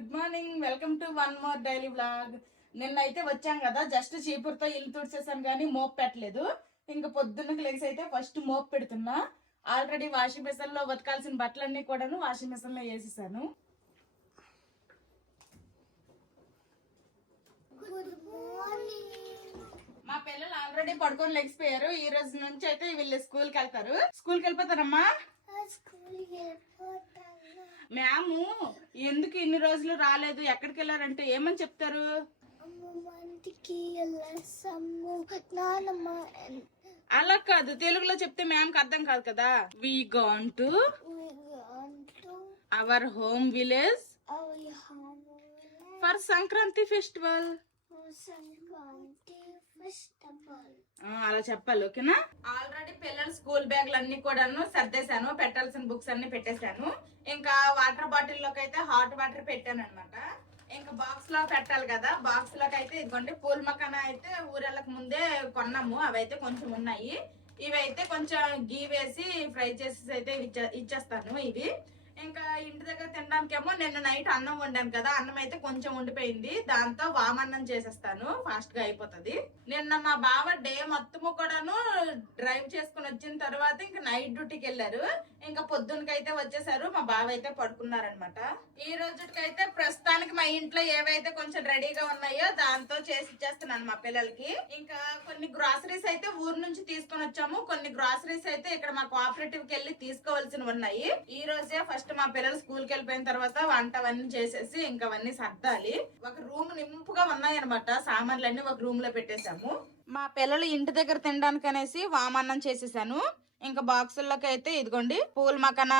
Good morning, welcome to one more daily vlog. నిన్నైతే వచ్చాం కదా, జస్ట్ చీపురుతో ఇల్లు తుడిచేసాను కానీ మోప్ పెట్టలేదు. ఇంకా పొద్దున్నకి లేచి అయితే ఫస్ట్ మోప్ పెడుతున్నా. ఆల్రెడీ వాషింగ్ మెషిన్ లో ఉతకాల్సిన బట్టలన్నీ కూడాను వాషింగ్ మెషిన్ లో వేసేసాను. మా పిల్లలు ఆల్రెడీ పడుకొని లెగిసిపోయారు. ఈ రోజు నుంచి అయితే వీళ్ళు స్కూల్కి వెళ్తారు. స్కూల్కి వెళ్ళిపోతారమ్మా. మ్యాము ఎందుకు ఇన్ని రోజులు రాలేదు, ఎక్కడికి వెళ్ళారంటే ఏమని చెప్తారు? అలా కాదు, తెలుగులో చెప్తే మ్యామ్ కి అర్థం కాదు కదా. We gone to our home village for Sankranti festival. అలా చెప్పాలి, ఓకేనా? ఆల్రెడీ పిల్లలు స్కూల్ బ్యాగ్లు అన్ని కూడాను సర్దేశాను, పెట్టాల్సిన బుక్స్ అన్ని పెట్టేశాను. ఇంకా వాటర్ బాటిల్ లోకి అయితే హాట్ వాటర్ పెట్టాను అనమాట. ఇంకా బాక్స్ లో పెట్టాలి కదా, బాక్స్ లోకి అయితే ఇదిగోండి పూల మకాన అయితే ఊరెళ్ళక ముందే కొన్నాము, అవైతే కొంచెం ఉన్నాయి. ఇవైతే కొంచెం గీ వేసి ఫ్రై చేసి అయితే ఇచ్చేస్తాను. ఇవి ఇంకా ఇంటి దగ్గర తినడానికేమో నిన్న నైట్ అన్నం వండాను కదా, అన్నం అయితే కొంచెం ఉండిపోయింది, దాంతో వామన్నం చేసేస్తాను, ఫాస్ట్ గా అయిపోతుంది. నిన్న మా బావ డే మొత్తము కూడాను డ్రైవ్ చేసుకుని వచ్చిన తర్వాత ఇంకా నైట్ డ్యూటీకి వెళ్ళారు. ఇంకా పొద్దునకైతే వచ్చేసారు, మా బావ అయితే పడుకున్నారనమాట. ఈ రోజుకైతే ప్రస్తుతానికి మా ఇంట్లో ఏవైతే కొంచెం రెడీగా ఉన్నాయో దాంతో చేసి ఇచ్చేస్తున్నాను మా పిల్లలకి. ఇంకా కొన్ని గ్రాసరీస్ అయితే ఊరు నుంచి తీసుకొని వచ్చాము, కొన్ని గ్రాసరీస్ అయితే ఇక్కడ మా కోఆపరేటివ్ కి వెళ్ళి తీసుకోవాల్సినవి ఉన్నాయి. ఈ రోజే ఫస్ట్ మా పిల్లలు స్కూల్ కి వెళ్ళిపోయిన తర్వాత వంట అవన్నీ చేసేసి ఇంకా అవన్నీ సర్దాలి. ఒక రూమ్ నింపుగా ఉన్నాయన్నమాట, సామాన్లన్నీ ఒక రూమ్ లో పెట్టేశాము. మా పిల్లలు ఇంటి దగ్గర తినడానికి అనేసి వామన్నం చేసేసాను. ఇంకా బాక్సుల్లోకి అయితే ఇదిగోండి పూల మకాన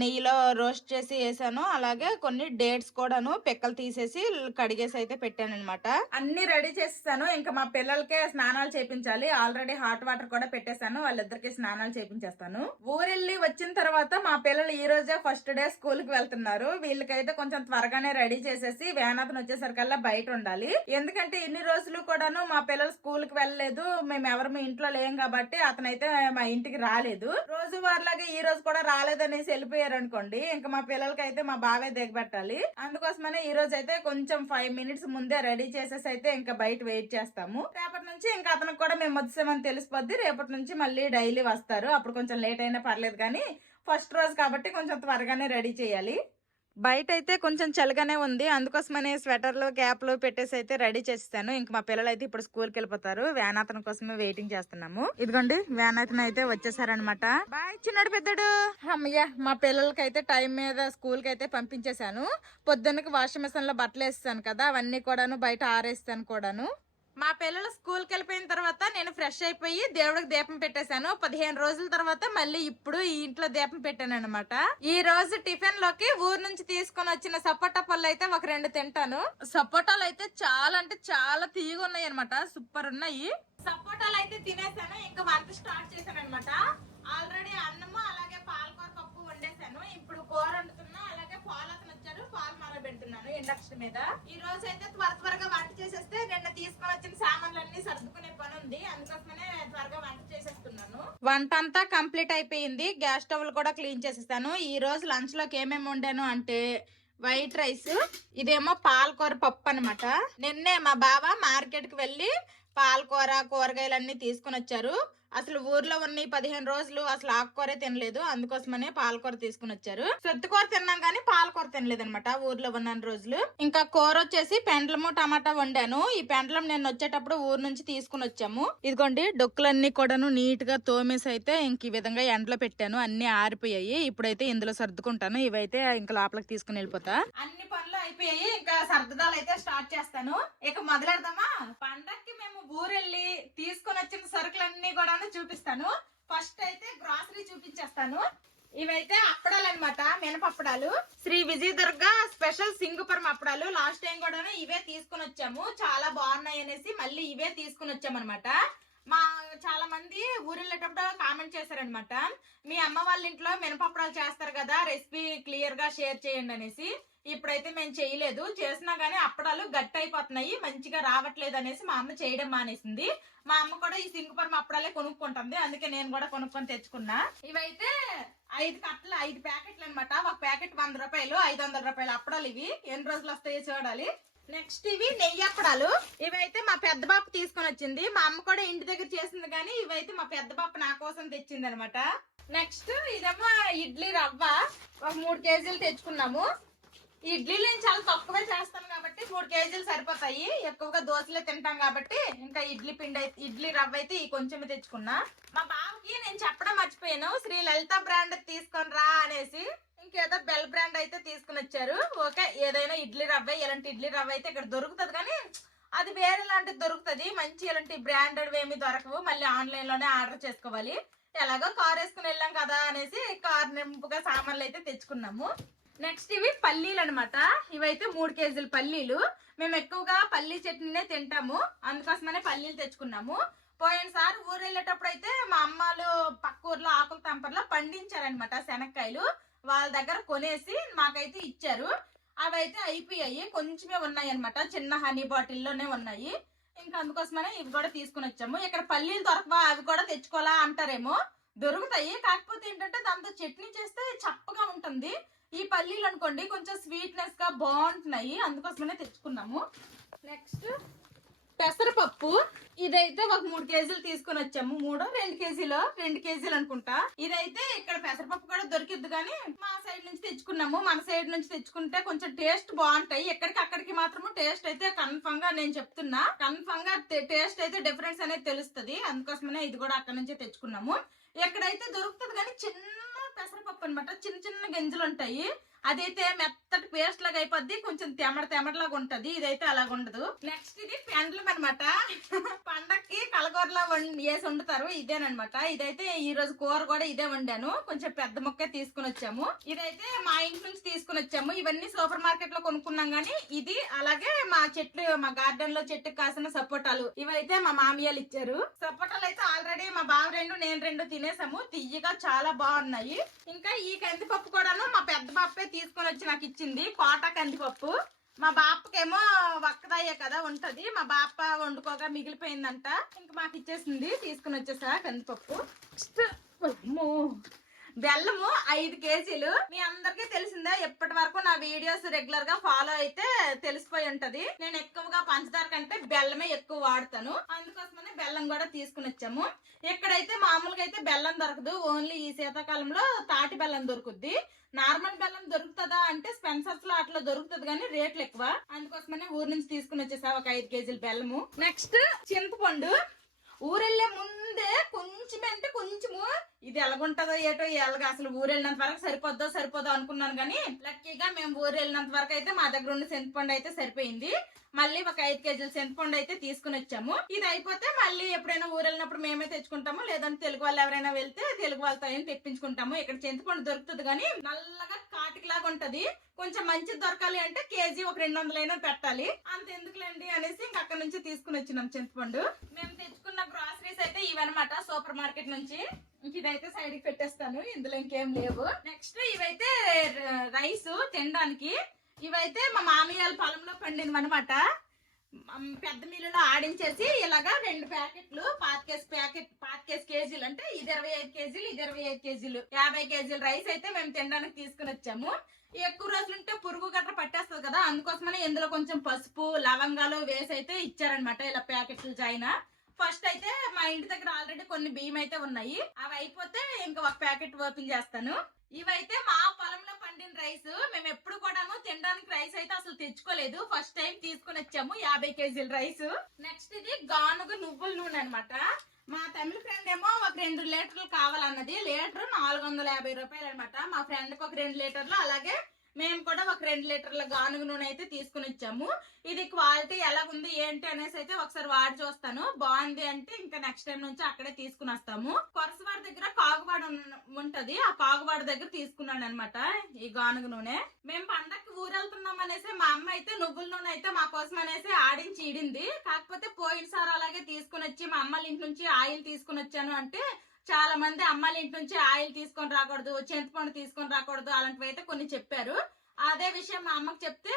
నెయ్యిలో రోస్ట్ చేసి వేసాను. అలాగే కొన్ని డేట్స్ కూడాను పిక్కలు తీసేసి కడిగేసి అయితే పెట్టాను అనమాట. అన్ని రెడీ చేసేసాను. ఇంకా మా పిల్లలకే స్నానాలు చేయించాలి. ఆల్రెడీ హాట్ వాటర్ కూడా పెట్టేశాను, వాళ్ళిద్దరికి స్నానాలు చేయించేస్తాను. ఊరెళ్ళి వచ్చిన తర్వాత మా పిల్లలు ఈ రోజే ఫస్ట్ డే స్కూల్ కి వెళ్తున్నారు. వీళ్ళకైతే కొంచెం త్వరగానే రెడీ చేసేసి వేనాథన్ వచ్చేసరికల్లా బయట ఉండాలి. ఎందుకంటే ఇన్ని రోజులు కూడాను మా పిల్లలు స్కూల్ కి వెళ్ళలేదు, మేము ఎవరు మీ ఇంట్లో లేం కాబట్టి అతనైతే మా ఇంటికి రాలేదు. రోజు వారిలాగా ఈ రోజు కూడా రాలేదనేసి వెళ్ళిపోయారు అనుకోండి, ఇంకా మా పిల్లలకి అయితే మా బావే దిగబెట్టాలి. అందుకోసమనే ఈ రోజు అయితే కొంచెం 5 minutes ముందే రెడీ చేసేసి అయితే ఇంకా బయట వెయిట్ చేస్తాము. రేపటి నుంచి ఇంకా అతనికి కూడా మేము వచ్చామని తెలిసిపోద్ది. రేపటి నుంచి మళ్ళీ డైలీ వస్తారు. అప్పుడు కొంచెం లేట్ అయినా పర్లేదు కానీ ఫస్ట్ రోజు కాబట్టి కొంచెం త్వరగానే రెడీ చేయాలి. బయట అయితే కొంచెం చలిగానే ఉంది, అందుకోసమనే స్వెటర్లు క్యాప్లు పెట్టేసి అయితే రెడీ చేస్తాను. ఇంక మా పిల్లలు అయితే ఇప్పుడు స్కూల్కి వెళ్ళిపోతారు. వ్యానాథన్ కోసమే వెయిటింగ్ చేస్తున్నాము. ఇదిగోండి వ్యానాథన్ అయితే వచ్చేసారనమాట. బాయ్ చిన్నాడు పెద్దడు. అమ్మయ్య, మా పిల్లలకి అయితే టైం మీద స్కూల్ కి అయితే పంపించేశాను. పొద్దున్నకి వాషింగ్ మెషిన్ లో బట్టలు వేస్తాను కదా, అవన్నీ కూడాను బయట ఆరేస్తాను కూడాను. మా పిల్లలు స్కూల్కి వెళ్ళిపోయిన తర్వాత నేను ఫ్రెష్ అయిపోయి దేవుడికి దీపం పెట్టేశాను. 15 రోజుల తర్వాత మళ్ళీ ఇప్పుడు ఈ ఇంట్లో దీపం పెట్టాను అనమాట. ఈ రోజు టిఫిన్ లోకి ఊరు నుంచి తీసుకొని వచ్చిన సపోటా పళ్ళు అయితే ఒక 2 తింటాను. సపోటాలు అయితే చాలా అంటే చాలా తీయగా ఉన్నాయి అనమాట, సూపర్ ఉన్నాయి. సపోటాలు అయితే తినేసాను. ఇంకా వంట స్టార్ట్ చేశాను అనమాట. ఆల్రెడీ అన్నము అలాగే పాలకూర పప్పు వండేసాను. ఇప్పుడు కూర వండుతున్నా, అలాగే పాలు అతను వచ్చారు, పాలు మరగబెడుతున్నాను ఇండక్షన్ మీద. ఈ రోజు అయితే త్వరగా వంట చేసేస్తే నిన్న తీసుకొని వచ్చిన సామాన్లన్నీ సర్దుకునే పని ఉంది, అందుకోసమనే త్వరగా వంట చేసేస్తున్నాను. వంట అంతా కంప్లీట్ అయిపోయింది. గ్యాస్ స్టవ్ కూడా క్లీన్ చేసేస్తాను. ఈ రోజు లంచ్ లోకి ఏమేమి వండాను అంటే వైట్ రైస్, ఇదేమో పాలకూర పప్పు అనమాట. నిన్నే మా బావ మార్కెట్ కి వెళ్ళి పాలకూర కూరగాయలన్నీ తీసుకుని వచ్చారు. అసలు ఊర్లో ఉన్న 15 రోజులు అసలు ఆకుకూరే తినలేదు, అందుకోసమనే పాలకూర తీసుకుని వచ్చారు. సొత్తుకూర తిన్నాం కానీ పాలకూర తినలేదు అనమాట ఊర్లో ఉన్న రోజులు. ఇంకా కూర వచ్చేసి పెండ్లము టమాటా వండాను. ఈ పెండ్లం నేను వచ్చేటప్పుడు ఊరు నుంచి తీసుకుని వచ్చాము. ఇదిగోండి డొక్కులన్నీ కూడాను నీట్ గా తోమేసి అయితే ఇంక ఈ విధంగా ఎండలో పెట్టాను. అన్ని ఆరిపోయాయి. ఇప్పుడైతే ఇందులో సర్దుకుంటాను. ఇవైతే ఇంకా లోపలికి తీసుకుని వెళ్ళిపోతా. అన్ని పనులు అయిపోయాయి, ఇంకా సర్దుదాలు అయితే స్టార్ట్ చేస్తాను. ఇక మొదలెడదామా? పండక్కి మేము ఊరెళ్ళి తీసుకుని వచ్చిన సరుకులన్నీ కూడా చూపిస్తాను. ఫస్ట్ అయితే గ్రాసరీ చూపించేస్తాను. ఇవైతే అప్పడాలు అనమాట, మినపప్పడాలు. శ్రీ విజయదుర్గ స్పెషల్ సింగుపురం అప్పడాలు. లాస్ట్ టైం కూడా ఇవే తీసుకుని వచ్చాము, చాలా బాగున్నాయి అనేసి మళ్ళీ ఇవే తీసుకుని వచ్చామన్నమాట. మా చాలా మంది ఊరెళ్ళేటప్పుడు కామెంట్ చేశారనమాట, మీ అమ్మ వాళ్ళ ఇంట్లో మినపప్పడాలు చేస్తారు కదా, రెసిపీ క్లియర్ గా షేర్ చేయండి అనేసి. ఇప్పుడైతే మేము చేయలేదు. చేసినా గానీ అప్పడాలు గట్టి అయిపోతున్నాయి, మంచిగా రావట్లేదు అనేసి మా అమ్మ చేయడం మానేసింది. మా అమ్మ కూడా ఈ సింగుపురం అప్పడాలే కొనుక్కుంటుంది, అందుకే నేను కూడా కొనుక్కొని తెచ్చుకున్నా. ఇవైతే 5 ప్యాకెట్లు అనమాట. ఒక ప్యాకెట్ 100 రూపాయలు, 500 రూపాయలు అప్పడాలు. ఇవి ఎన్ని రోజులు వస్తాయో చూడాలి. నెక్స్ట్ ఇవి నెయ్యి అప్పడాలు. ఇవైతే మా పెద్ద బాప తీసుకొని వచ్చింది. మా అమ్మ కూడా ఇంటి దగ్గర చేసింది, కానీ ఇవైతే మా పెద్ద బాప నా కోసం తెచ్చింది అనమాట. నెక్స్ట్ ఇదేమో ఇడ్లీ రవ్వ. ఒక 3 కేజీలు తెచ్చుకున్నాము. ఇడ్లీలు నేను చాలా తక్కువే చేస్తాను కాబట్టి 3 కేజీలు సరిపోతాయి. ఎక్కువగా దోశలే తింటాం కాబట్టి ఇంకా ఇడ్లీ రవ్వ అయితే ఈ కొంచెమే తెచ్చుకున్నా. మా బావకి నేను చెప్పడం మర్చిపోయాను, శ్రీ లలిత బ్రాండ్ తీసుకొని రా అనేసి. ఇంకేదో బెల్ బ్రాండ్ అయితే తీసుకుని వచ్చారు. ఓకే, ఏదైనా ఇడ్లీ రవ్వ, ఇలాంటి ఇడ్లీ రవ్వ అయితే ఇక్కడ దొరుకుతుంది, కానీ అది వేరే లాంటిది దొరుకుతుంది. మంచి ఇలాంటి బ్రాండెడ్ ఏమి దొరకవు, మళ్ళీ ఆన్లైన్ లోనే ఆర్డర్ చేసుకోవాలి. ఎలాగో కార్ వేసుకుని వెళ్ళాం కదా అనేసి కార్ నింపుగా సామాన్లు అయితే తెచ్చుకున్నాము. నెక్స్ట్ ఇవి పల్లీలు అనమాట. ఇవైతే 3 కేజీల పల్లీలు. మేము ఎక్కువగా పల్లీ చట్నీనే తింటాము, అందుకోసమనే పల్లీలు తెచ్చుకున్నాము. పోయినసారి ఊరు వెళ్ళేటప్పుడు అయితే మా అమ్మలు పక్క ఊర్లో ఆకుల తంపర్లో పండించారనమాట శనక్కాయలు. వాళ్ళ దగ్గర కొనేసి మాకైతే ఇచ్చారు. అవైతే అయిపోయాయి, కొంచెమే ఉన్నాయి అనమాట. చిన్న హనీ బాటిల్లోనే ఉన్నాయి. ఇంకా అందుకోసమనే ఇవి కూడా తీసుకుని వచ్చాము. ఇక్కడ పల్లీలు దొరకవా, అవి కూడా తెచ్చుకోవాలా అంటారేమో. దొరుకుతాయి, కాకపోతే ఏంటంటే దాంతో చట్నీ చేస్తే చప్పగా ఉంటుంది. ఈ పల్లీలు అనుకోండి కొంచెం స్వీట్నెస్ గా బాగుంటున్నాయి, అందుకోసమనే తెచ్చుకున్నాము. నెక్స్ట్ పెసరపప్పు. ఇదైతే ఒక 3 కేజీలు తీసుకుని వచ్చాము. 2 కేజీలు అనుకుంటా. ఇదైతే ఇక్కడ పెసరపప్పు కూడా దొరికిద్ది, కానీ మా సైడ్ నుంచి తెచ్చుకున్నాము. మన సైడ్ నుంచి తెచ్చుకుంటే కొంచెం టేస్ట్ బాగుంటాయి. ఎక్కడికి మాత్రము టేస్ట్ అయితే కన్ఫర్మ్ గా నేను చెప్తున్నా, కన్ఫర్మ్ గా టేస్ట్ అయితే డిఫరెన్స్ అనేది తెలుస్తుంది. అందుకోసమనే ఇది కూడా అక్కడ నుంచే తెచ్చుకున్నాము. ఎక్కడైతే దొరుకుతుంది, కానీ చిన్న పెసరపప్పు అనమాట, చిన్న గింజలు ఉంటాయి. అదైతే మెత్తటి పేస్ట్ లాగా అయిపోద్ది, కొంచెం తెమడలాగా ఉంటది. ఇదైతే అలాగ ఉండదు. నెక్స్ట్ ఇది పెండ్లం అనమాట. పండక్కి కలగూరలో వేసి వండుతారు, ఇదేనమాట. ఇదైతే ఈ రోజు కూర కూడా ఇదే వండాను. కొంచెం పెద్ద ముక్క తీసుకుని వచ్చాము. ఇదైతే మా ఇంటి నుంచి తీసుకుని వచ్చాము. ఇవన్నీ సూపర్ మార్కెట్ లో కొనుక్కున్నాం, గానీ ఇది అలాగే మా గార్డెన్ లో చెట్టుకు కాసిన సపోటాలు. ఇవైతే మా మామయ్యలు ఇచ్చారు. సపోటాలు అయితే ఆల్రెడీ మా బావ 2 నేను 2 తినేసాము. తియ్యగా చాలా బాగున్నాయి. ఇంకా ఈ కందిపప్పు కూడాను మా పెద్ద బాపే తీసుకొని వచ్చి నాకు ఇచ్చింది. కోటా కందిపప్పు. మా బాపకేమో ఒక్కదయ్యే కదా ఉంటది, మా బాప వండుకోగా మిగిలిపోయిందంట, ఇంకా మాకు ఇచ్చేసింది. తీసుకుని వచ్చేసా కందిపప్పు. బెల్లము 5 కేజీలు. మీ అందరికీ తెలిసిందే, ఎప్పటి వరకు నా వీడియోస్ రెగ్యులర్ గా ఫాలో అయితే తెలిసిపోయి ఉంటది. నేను ఎక్కువగా పంచదార కంటే బెల్లమే ఎక్కువ వాడతాను, అందుకోసమనే బెల్లం కూడా తీసుకుని వచ్చాము. ఎక్కడైతే మామూలుగా అయితే బెల్లం దొరకదు, ఓన్లీ ఈ శీతాకాలంలో తాటి బెల్లం దొరుకుద్ది. నార్మల్ బెల్లం దొరుకుతుందా అంటే స్పెన్సర్స్ లో అట్లా దొరుకుతుంది, కానీ రేట్లు ఎక్కువ. అందుకోసమనే ఊరు నుంచి తీసుకుని వచ్చేసా ఒక 5 కేజీల బెల్లము. నెక్స్ట్ చింతపండు. ఊరెళ్ళే ముందే కొంచెం అంటే కొంచెము, ఇది ఎలాగుంటదో ఏటో ఎలాగ, అసలు ఊరు వెళ్ళినంత వరకు సరిపోదో అనుకున్నాను, కానీ లక్కీగా మేము ఊరు వెళ్ళినంత వరకు అయితే మా దగ్గర ఉన్న చింతపండు అయితే సరిపోయింది. మళ్ళీ ఒక 5 కేజీల చింతపండు అయితే తీసుకుని వచ్చాము. ఇది అయిపోతే మళ్ళీ ఎప్పుడైనా ఊరు వెళ్ళినప్పుడు మేమే తెచ్చుకుంటాము, లేదంటే తెలుగు వాళ్ళు ఎవరైనా వెళ్తే తెలుగు వాళ్ళతో ఏం తెప్పించుకుంటాము. ఇక్కడ చింతపండు దొరుకుతుంది, కానీ నల్లగా కాటికిలాగా ఉంటది. కొంచెం మంచిది దొరకాలి అంటే కేజీ ఒక 200 పెట్టాలి. అంత ఎందుకులేండి అనేసి ఇంకా అక్కడ నుంచి తీసుకుని వచ్చినాం చింతపండు. మేము తెచ్చుకున్న గ్రాసరీస్ అయితే ఇవన్నమాట సూపర్ మార్కెట్ నుంచి. ఇదైతే సైడ్ కి పెట్టేస్తాను, ఇందులో ఇంకేం లేవు. నెక్స్ట్ ఇవైతే రైస్ తినడానికి. ఇవైతే మా మామయ్య పొలంలో పండినవి అనమాట. పెద్ద మిల్లులో ఆడించేసి ఇలాగా 2 ప్యాకెట్లు 25 కేజీలు అంటే ఇది 25 కేజీలు, ఇది 25 కేజీలు, 50 కేజీలు రైస్ అయితే మేము తినడానికి తీసుకుని వచ్చాము. ఎక్కువ రోజులుంటే పురుగు గట్రా పట్టేస్తుంది కదా, అందుకోసమనే ఇందులో కొంచెం పసుపు లవంగాలు వేసి అయితే ఇచ్చారనమాట ఇలా ప్యాకెట్లు జాయిన. ఫస్ట్ అయితే మా ఇంటి దగ్గర ఆల్రెడీ కొన్ని బియ్యం అయితే ఉన్నాయి, అవి అయిపోతే ఇంకా ఒక ప్యాకెట్ ఓపెన్ చేస్తాను. ఇవైతే మా పొలంలో పండిన రైస్. మేము ఎప్పుడు కూడాను తినడానికి రైస్ అయితే అసలు తెచ్చుకోలేదు, ఫస్ట్ టైం తీసుకుని వచ్చాము 50 కేజీల రైస్. నెక్స్ట్ ఇది గానుగ నువ్వుల నూనె అనమాట. మా తమిళ ఫ్రెండ్ ఏమో ఒక 2 లీటర్లు కావాలన్నది. లీటర్ 450 రూపాయలు అనమాట. మా ఫ్రెండ్ కి ఒక 2 లీటర్లు, అలాగే మేము కూడా ఒక 2 లీటర్ల గానుగ నూనె అయితే తీసుకుని వచ్చాము. ఇది క్వాలిటీ ఎలాగుంది ఏంటి అనేసి అయితే ఒకసారి వాడి చూస్తాను. బాగుంది అంటే ఇంకా నెక్స్ట్ టైం నుంచి అక్కడే తీసుకుని వస్తాము. కొరసవాడ దగ్గర కాగువాడ ఉంటది, ఆ కాగువాడ దగ్గర తీసుకున్నాను అనమాట ఈ గానుగ నూనె. మేము పండక్కి ఊరెళ్తున్నాం అనేసి మా అమ్మ అయితే నువ్వుల నూనె అయితే మా కోసం అనేసి ఆడించి ఇడింది. కాకపోతే పోయినసారి అలాగే తీసుకుని వచ్చి మా అమ్మల ఇంటి నుంచి ఆయిల్ తీసుకుని వచ్చాను అంటే చాలా మంది అమ్మాయిల ఇంటి నుంచి ఆయిల్ తీసుకొని రాకూడదు, చింతపండు తీసుకొని రాకూడదు అలాంటివి అయితే కొన్ని చెప్పారు. అదే విషయం మా అమ్మకి చెప్తే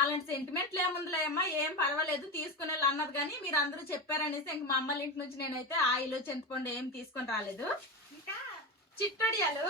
అలాంటి సెంటిమెంట్లు ఏముందిలేమ్మా, ఏం పర్వాలేదు తీసుకునే అన్నది, కానీ మీరు అందరూ చెప్పారనేసి ఇంక మా అమ్మల ఇంటి నుంచి నేనైతే ఆయిల్ చింతపండు ఏం తీసుకొని రాలేదు. ఇంకా చిట్టడియాలు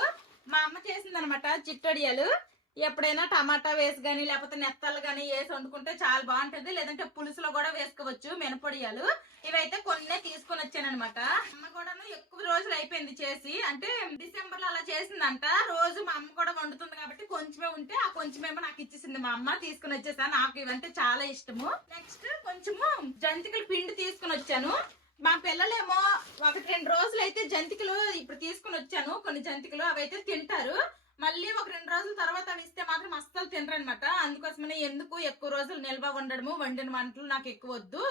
మా అమ్మ చేసిందనమాట. చిట్టడియాలు ఎప్పుడైనా టమాటా వేసి కానీ లేకపోతే నెత్తలు కానీ వేసి వండుకుంటే చాలా బాగుంటది, లేదంటే పులుసులో కూడా వేసుకోవచ్చు మినపొడియాలు. ఇవైతే కొన్ని తీసుకొని వచ్చానమాట. అమ్మ కూడాను ఎక్కువ రోజులు అయిపోయింది చేసి, అంటే డిసెంబర్ లో అలా చేసిందంట. రోజు మా అమ్మ కూడా వండుతుంది కాబట్టి కొంచెమే ఉంటే ఆ కొంచెమేమో నాకు ఇచ్చేసింది మా అమ్మ. తీసుకుని వచ్చేసా, నాకు ఇవంటే చాలా ఇష్టము. నెక్స్ట్ కొంచెము జంతికల పిండి తీసుకుని వచ్చాను. మా పిల్లలేమో 1-2 రోజులు అయితే జంతికలు ఇప్పుడు తీసుకుని వచ్చాను. కొన్ని జంతికలు అవైతే తింటారు, మళ్ళీ 1-2 రోజుల తర్వాత అవి ఇస్తే మాత్రం అస్సలు తినరనమాట. అందుకోసమనే ఎందుకు ఎక్కువ రోజులు నిల్వ ఉండడము, వండిన వంటలు నాకు ఎక్కువ వద్దు.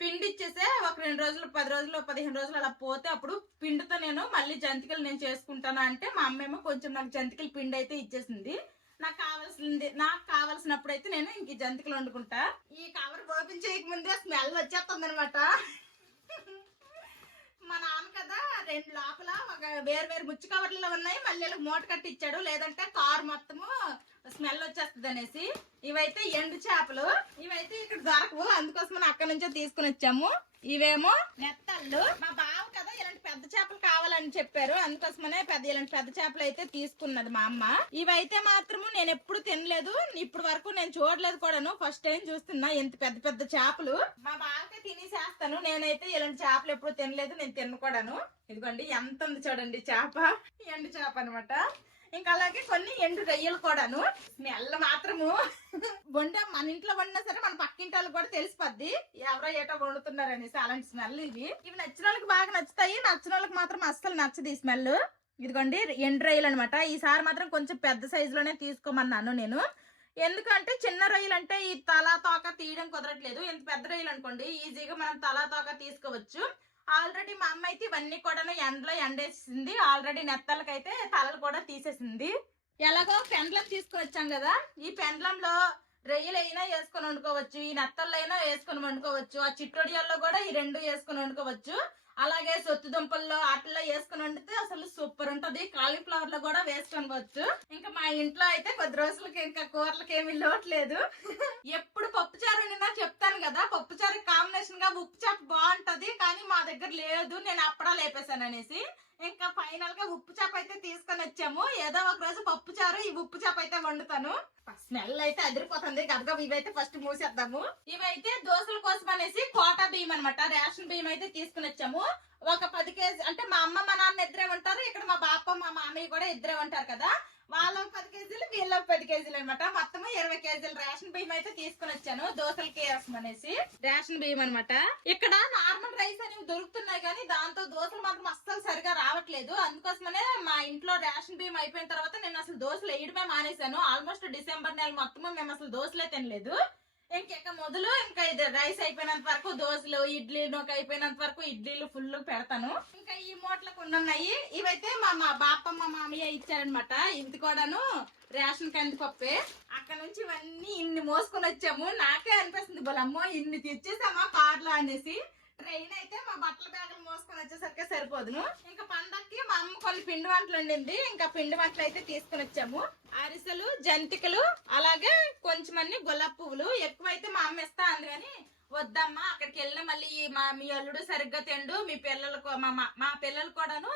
పిండి ఇచ్చేసే 1-2 రోజులు, 10 రోజులు, 15 రోజులు అలా పోతే అప్పుడు పిండితో నేను మళ్ళీ జంతికలు నేను చేసుకుంటాను అంటే మా అమ్మేమో కొంచెం నాకు జంతికల పిండి అయితే ఇచ్చేసింది. నాకు కావాల్సినప్పుడు అయితే నేను ఇంక జంతికలు వండుకుంటా. ఈ కవర్ ఓపెన్ చేయకముందే స్మెల్ వచ్చేస్తుంది అనమాట. మా నాన్న కదా 2 లోపల ఒక వేరు ముచ్చి కవర్లలో ఉన్నాయి, మళ్ళీ మూట కట్టి ఇచ్చాడు, లేదంటే కారు మొత్తము స్మెల్ వచ్చేస్తుంది అనేసి. ఇవైతే ఎండు చేపలు, ఇవైతే ఇక్కడ దొరకవు, అందుకోసం అక్కడ నుంచే తీసుకుని వచ్చాము. ఇవేమో నెత్తళ్ళు. మా బావ కదా ఇలాంటి పెద్ద చేపలు కావాలని చెప్పారు, అందుకోసమనే ఇలాంటి పెద్ద చేపలు అయితే తీసుకున్నది మా అమ్మ. ఇవైతే మాత్రము నేను ఎప్పుడు తినలేదు, ఇప్పుడు వరకు నేను చూడలేదు కూడాను, ఫస్ట్ టైం చూస్తున్నా ఎంత పెద్ద పెద్ద చేపలు. మా బావకే తినేసేస్తాను, నేనైతే ఇలాంటి చేపలు ఎప్పుడు తినలేదు, నేను తినకూడను. ఇదిగోండి ఎంత ఉంది చూడండి చేప, ఎండు చేప అనమాట. ఇంకా అలాగే కొన్ని ఎండు రొయ్యలు కూడాను. స్మెల్ మాత్రము మన ఇంట్లో వండినా సరే మన పక్కింటి వాళ్ళకి కూడా తెలిసిపోద్ది ఎవరో ఏటో వండుతున్నారు అనేసి. అలాంటి స్మెల్ ఇవి నచ్చిన వాళ్ళకి బాగా నచ్చుతాయి, నచ్చిన వాళ్ళకి మాత్రం అస్సలు నచ్చదు ఈ స్మెల్. ఇదిగోండి ఎండు రొయ్యలు అనమాట. ఈసారి మాత్రం కొంచెం పెద్ద సైజులోనే తీసుకోమన్నాను నేను, ఎందుకంటే చిన్న రొయ్యలు అంటే ఈ తలా తోక తీయడం కుదరట్లేదు. ఎంత పెద్ద రొయ్యలు అనుకోండి ఈజీగా మనం తలా తోక తీసుకోవచ్చు. ఆల్రెడీ మా అమ్మ అయితే ఇవన్నీ కూడా ఎండలో ఎండేసింది, ఆల్రెడీ నెత్తలకైతే తలలు కూడా తీసేసింది. ఎలాగో పెండ్లం తీసుకొని వచ్చాం కదా, ఈ పెండ్లంలో రొయ్యలు అయినా వేసుకొని వండుకోవచ్చు, ఈ నెత్తళ్ళు అయినా వేసుకొని వండుకోవచ్చు, ఆ చిట్టొడియాల్లో కూడా ఈ 2 వేసుకొని వండుకోవచ్చు. అలాగే సొత్తు దుంపల్లో వాటిల్లో వేసుకొని వండితే అసలు సూపర్ ఉంటది. కాలీఫ్లవర్ లో కూడా వేసుకోవచ్చు. ఇంకా మా ఇంట్లో అయితే కొద్ది రోజులకి ఇంకా కూరలకి ఏమీ లోట్లేదు. ఎప్పుడు పప్పుచారు వండినా చెప్తాను కదా, పప్పుచారు కాంబినేషన్ గా ఉప్పు చేప బాగుంటది, కానీ మా దగ్గర లేదు, నేను అప్పుడా లేపేశాను అనేసి ఇంకా ఫైనల్ గా ఉప్పు చేప అయితే తీసుకొని వచ్చాము. ఏదో ఒక రోజు పప్పు చారు ఈ ఉప్పు చేప అయితే వండుతాను. స్మెల్ అయితే అదిరిపోతుంది. గబగబ ఇవైతే ఫస్ట్ మూసేద్దాము. ఇవైతే దోశల కోసం అనేసి కోటా బియ్యం అనమాట, రేషన్ బియ్యం అయితే తీసుకుని వచ్చాము. ఒక 10 కేజీ, అంటే మా అమ్మ మా నాన్న ఇద్దరే ఉంటారు, ఇక్కడ మా బాప మా మామయ్య కూడా ఇద్దరే ఉంటారు కదా, వాళ్ళకి 10 కేజీలు వీళ్ళకి 10 కేజీలు అనమాట. మొత్తం 20 కేజీలు రేషన్ బియ్యం అయితే తీసుకుని వచ్చాను దోశలకి వేసం అనేసి. రేషన్ బియ్యం అనమాట. ఇక్కడ నార్మల్ రైస్ అనేవి దొరుకుతున్నాయి కానీ దాంతో దోశలు మాత్రం అస్సలు సరిగా రావట్లేదు. అందుకోసమనే మా ఇంట్లో రేషన్ బియ్యం అయిపోయిన తర్వాత నేను అసలు దోశలు వేయడమే మానేశాను. ఆల్మోస్ట్ డిసెంబర్ నెల మొత్తం మేము అసలు దోశలే తినలేదు. ఇంక మొదలు ఇంకా ఇది రైస్ అయిపోయినంత వరకు దోశలు, ఇడ్లీ నూక అయిపోయినంత వరకు ఇడ్లీలు ఫుల్ పెడతాను. ఇంకా ఈ మూటలకు ఉన్నాయి. ఇవైతే మా బాప మా మామయ్య ఇచ్చారనమాట. ఇది కూడాను రేషన్ కందిపప్పే. అక్కడ నుంచి ఇవన్నీ ఇన్ని మోసుకొని వచ్చాము. నాకే అనిపిస్తుంది బలమ్మో ఇన్ని తెచ్చేసామా కార్లో అనేసి. ట్రైన్ అయితే మా బట్టల బ్యాగులు మోసుకొని వచ్చేసరికి సరిపోదును. ఇంకా పండక్కి మా అమ్మ కొన్ని పిండి వంటలు వండింది, ఇంకా పిండి వంటలు అయితే తీసుకుని వచ్చాము. అరిసెలు, జంతికలు, అలాగే కొంచెం అన్ని గులాబీ పువ్వులు. ఎక్కువైతే మా అమ్మ ఇస్తా అంది కానీ వద్దమ్మా అక్కడికి వెళ్ళిన మళ్ళీ మీ అల్లుడు సరిగ్గా తిండు, మీ పిల్లలకు మా పిల్లలు కూడాను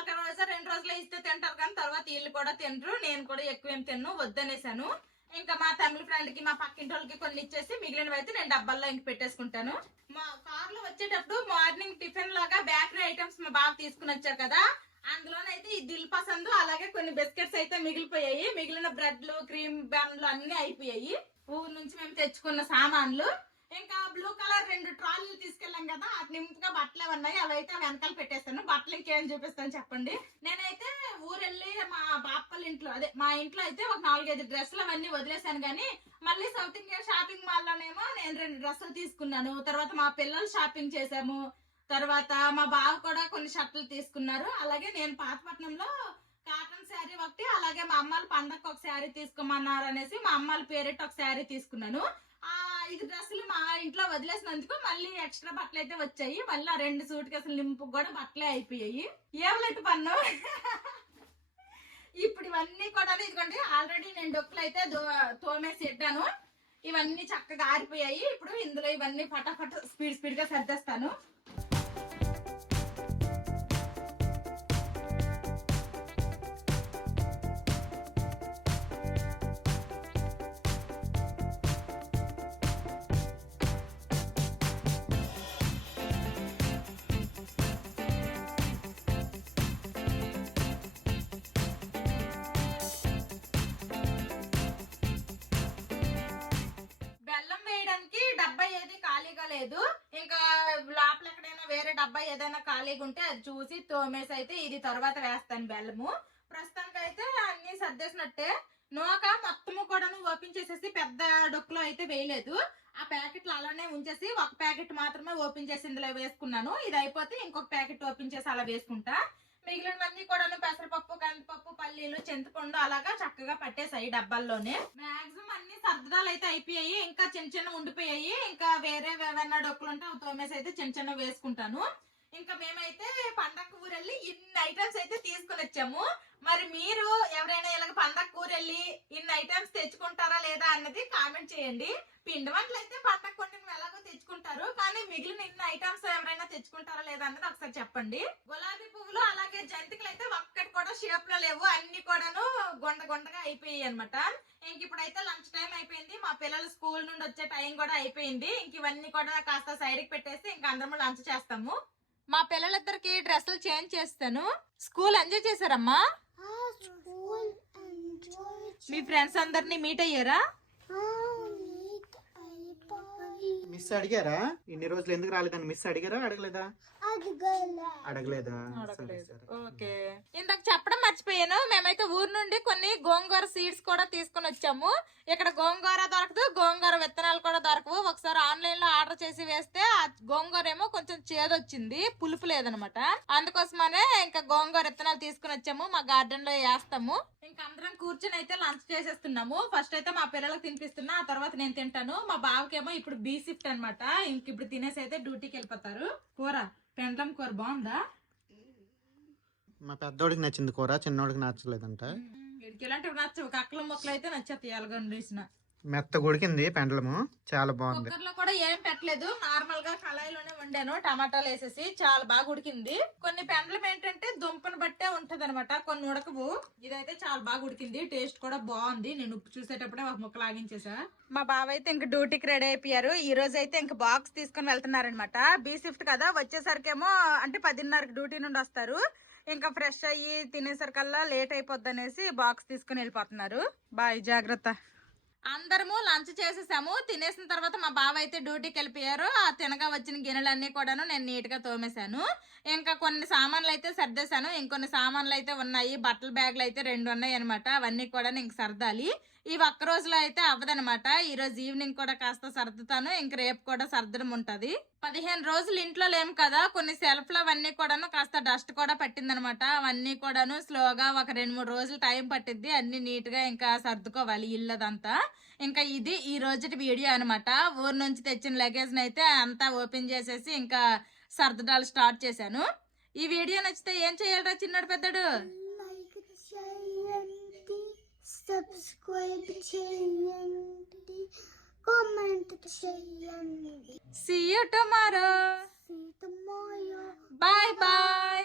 1 రోజు 2 రోజులు ఇస్తే తింటారు కానీ తర్వాత వీళ్ళు కూడా తినరు, నేను కూడా ఎక్కువ ఏం తిన్ను వద్దనేసాను. ఇంకా మా తమిళ ఫ్రెండ్ కి మా పక్కింటి వాళ్ళకి కొన్ని ఇచ్చేసి మిగిలినవి అయితే నేను డబ్బాల్లో ఇంక పెట్టేసుకుంటాను. మా కార్ లో వచ్చేటప్పుడు మార్నింగ్ టిఫిన్ లాగా బేకరీ ఐటమ్స్ మా బాబు తీసుకుని వచ్చారు కదా, అందులోనైతే ఈ దిల్ పసందు అలాగే కొన్ని బిస్కెట్స్ అయితే మిగిలిపోయాయి. మిగిలిన బ్రెడ్లు, క్రీమ్ బ్యాన్లు అన్ని అయిపోయాయి. ఊరు నుంచి మేము తెచ్చుకున్న సామాన్లు. ఇంకా బ్లూ కలర్ 2 ట్రాలీలు తీసుకెళ్ళాం కదా, అది నింపుగా బట్టలు ఉన్నాయి, అవైతే వెనకాల పెట్టేస్తాను. బట్టలు ఇంకేం చూపిస్తాను చెప్పండి. నేనైతే ఊరెళ్ళి మా బాప్పల ఇంట్లో, అదే మా ఇంట్లో అయితే ఒక 4-5 డ్రెస్సులు అవన్నీ వదిలేసాను కానీ మళ్ళీ సౌత్ ఇండియా షాపింగ్ మాల్ లోనేమో నేను 2 డ్రెస్సులు తీసుకున్నాను. తర్వాత మా పిల్లలు షాపింగ్ చేసాము. తర్వాత మా బావ కూడా కొన్ని షర్ట్లు తీసుకున్నారు. అలాగే నేను పాతపట్నంలో కాటన్ శారీ ఒకటి, అలాగే మా అమ్మాళ్ళ పండగకు ఒక శారీ తీసుకోమన్నారు అనేసి మా అమ్మాళ్ళ పేరెట్ ఒక శారీ తీసుకున్నాను. ఆ 5 డ్రెస్సులు మా ఇంట్లో వదిలేసినందుకు మళ్ళీ ఎక్స్ట్రా బట్టలు అయితే వచ్చాయి. మళ్ళీ ఆ 2 సూట్ కేసులు నింపు కూడా బట్టలే అయిపోయాయి. ఏం లెట్టు పన్ను ఇప్పుడు ఇవన్నీ కూడా ఇదిగోండి ఆల్రెడీ నేను డొక్కులు అయితే తోమేసి పెట్టాను. ఇవన్నీ చక్కగా ఆరిపోయాయి. ఇప్పుడు ఇందులో ఇవన్నీ ఫటాఫట్ స్పీడ్ గా సర్దేస్తాను. డబ్బా ఏది ఖాళీగా లేదు. ఇంకా లోపల ఎక్కడైనా వేరే డబ్బా ఏదైనా ఖాళీగా ఉంటే అది చూసి తోమేసి అయితే ఇది తర్వాత వేస్తాను బెల్లము. ప్రస్తుతానికి అయితే అన్ని సర్దేసినట్టే. నూక మొత్తము కూడా ఓపెన్ చేసేసి పెద్ద డొక్కులో అయితే వేయలేదు. ఆ ప్యాకెట్లు అలానే ఉంచేసి ఒక ప్యాకెట్ మాత్రమే ఓపెన్ చేసి ఇందులో వేసుకున్నాను. ఇది అయిపోతే ఇంకొక ప్యాకెట్ ఓపెన్ చేసి అలా వేసుకుంటా. మిగిలినవన్నీ కూడా పెసరపప్పు, కందిపప్పు, పల్లీలు, చింతపండు అలాగా చక్కగా పట్టేసాయి డబ్బాల్లోనే. మాక్సిమం అన్ని సర్దాలు అయితే అయిపోయాయి. ఇంకా చిన్న ఉండిపోయాయి. ఇంకా వేరే ఏమైనా డొక్కులు ఉంటే అవి తోమేసి అయితే చిన్న వేసుకుంటాను. ఇంకా మేమైతే పండగ ఊరెళ్ళి ఇన్ని ఐటమ్స్ అయితే తీసుకుని వచ్చాము. మరి మీరు ఎవరైనా ఇలాగ పండగ ఊరెళ్ళి ఇన్ని ఐటమ్స్ తెచ్చుకుంటారా లేదా అన్నది కామెంట్ చేయండి. పిండి వంటలు అయితే పండగ కొండను ఎలాగో తెచ్చుకుంటారు, కానీ మిగిలిన ఇన్ని ఐటమ్స్ ఎవరైనా తెచ్చుకుంటారా లేదా అన్నది ఒకసారి చెప్పండి. గులాబీ పువ్వులు అలాగే జంతికలు అయితే ఒక్కటి కూడా షేప్ లో లేవు. అన్ని కూడాను గుండగా అయిపోయాయి అనమాట. ఇంక ఇప్పుడైతే లంచ్ టైం అయిపోయింది. మా పిల్లలు స్కూల్ నుండి వచ్చే టైం కూడా అయిపోయింది. ఇంక ఇవన్నీ కూడా కాస్త సైడ్ కి పెట్టేసి ఇంక అందరం లంచ్ చేస్తాము. మా పిల్లలిద్దరికి డ్రెస్సులు చేంజ్ చేస్తాను. స్కూల్ ఎంజాయ్ చేశారమ్మా? మీ ఫ్రెండ్స్ అందరినీ మీట్ అయ్యారా? మిస్ అడిగారా? ఇన్ని రోజులు ఎందుకు రాలేదని మిస్ అడిగారా? అడగలేదా? అడగలేదా? ఓకే. ఇందాక చెప్పడం మర్చిపోయాను. మేమైతే ఊరు నుండి కొన్ని గోంగూర సీడ్స్ కూడా తీసుకుని వచ్చాము. ఇక్కడ గోంగూర దొరకదు, గోంగూర విత్తనాలు కూడా దొరకవు. ఒకసారి ఆన్లైన్ లో ఆర్డర్ చేసి వేస్తే ఆ గోంగూర ఏమో కొంచెం చేదొచ్చింది, పులుపు లేదనమాట. అందుకోసమనే ఇంకా గోంగూర విత్తనాలు తీసుకుని వచ్చాము. మా గార్డెన్ లో వేస్తాము. ఇంకా అందరం కూర్చొని అయితే లంచ్ చేసేస్తున్నాము. ఫస్ట్ అయితే మా పిల్లలకు తినిపిస్తున్నా, ఆ తర్వాత నేను తింటాను. మా బావకేమో ఇప్పుడు బీ షిఫ్ట్ అనమాట. ఇంక ఇప్పుడు తినేసి అయితే డ్యూటీకి వెళ్ళిపోతారు. కూర పెండ్లం కూర బాగుందా? మా పెద్దోడికి నచ్చింది కూర, చిన్నోడికి నచ్చలేదంట. వీడికి ఇలాంటివి నచ్చవు. కక్కల మొక్కలు అయితే నచ్చేస్తాయి. ఎలాగొండేసిన మెత్తగా ఉడికింది పెండలము, చాలా బాగుంది. కుక్కర్ లో కూడా ఏం పెట్టలేదు, నార్మల్ గా కళాయిలోనే వండాను. టమాటాలు వేసేసి చాలా బాగా ఉడికింది. కొన్ని పెండలం ఏంటంటే దుంపను బట్టే ఉంటది అనమాట, కొన్ని ఉడకవు. ఇదైతే చాలా బాగా ఉడికింది, టేస్ట్ కూడా బాగుంది. నేను ఉప్పు చూసేటప్పుడే ఒక ముక్క లాగించేసా. మా బావ అయితే ఇంక డ్యూటీకి రెడీ అయిపోయారు. ఈ రోజు అయితే ఇంక బాక్స్ తీసుకుని వెళ్తున్నారనమాట. బీ షిఫ్ట్ కదా, వచ్చేసరికేమో అంటే 10:30కి డ్యూటీ నుండి వస్తారు. ఇంకా ఫ్రెష్ అయ్యి తినేసరికల్లా లేట్ అయిపోద్ది అనేసి బాక్స్ తీసుకుని వెళ్ళిపోతున్నారు. బాయ్, జాగ్రత్త. అందరము లంచ్ చేసేసాము. తినేసిన తర్వాత మా బావ అయితే డ్యూటీకి వెళ్ళిపోయారు. ఆ తినగా వచ్చిన గిన్నెలన్నీ కూడాను నేను నీట్ గా తోమేశాను. ఇంకా కొన్ని సామాన్లు అయితే సర్దేశాను. ఇంకొన్ని సామాన్లు అయితే ఉన్నాయి. బట్టల బ్యాగులు అయితే 2 ఉన్నాయి అనమాట. అవన్నీ కూడా ఇంక సర్దాలి. ఈ ఒక్క రోజులో అయితే అవ్వదనమాట. ఈ రోజు ఈవినింగ్ కూడా కాస్త సర్దుతాను. ఇంక రేపు కూడా సర్దడం ఉంటది. 15 రోజులు ఇంట్లో లేము కదా, కొన్ని సెల్ఫ్ లో అవన్నీ కూడాను కాస్త డస్ట్ కూడా పట్టిందనమాట. అవన్నీ కూడాను స్లోగా ఒక 2-3 రోజులు టైం పట్టిద్ది. అన్ని నీట్ గా ఇంకా సర్దుకోవాలి ఇల్లదంతా. ఇంకా ఇది ఈ రోజుటి వీడియో అనమాట. ఊరు నుంచి తెచ్చిన లగేజ్ అయితే అంతా ఓపెన్ చేసేసి ఇంకా సర్దడాలు స్టార్ట్ చేశాను. ఈ వీడియో నచ్చితే ఏం చేయాలరా చిన్నడు పెద్దడు? సబ్స్క్రైబ్ చేయండి, కామెంట్ చేయండి. See you tomorrow. Bye bye.